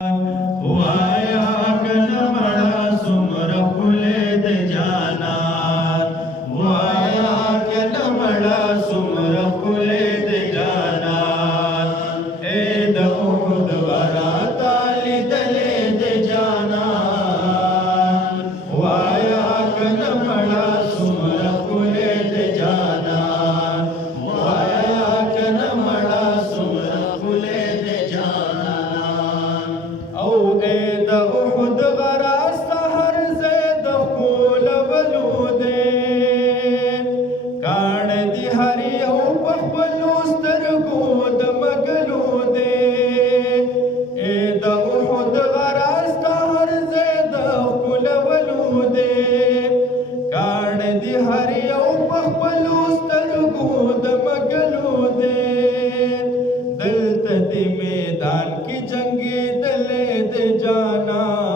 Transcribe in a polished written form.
वाया कनमड़ा सुमर खुले दे जाना वाया कनमड़ा सुमर खुले दे जाना ए दऊद वरा ताली दले दे जाना वाया कनमड़ा सुमर खुले दे जाना वाया कनमड़ा सुमर खुले दे जाना او اے د احد غرا سحر زید خول بلوده کان دی هر یو په خپلو سترګو د مګلو دی اے د احد غرا سحر زید خول بلوده کان دی هر یو په خپلو سترګو د مګلو دی دلته دی میدان کی جنگی دلے دے جانا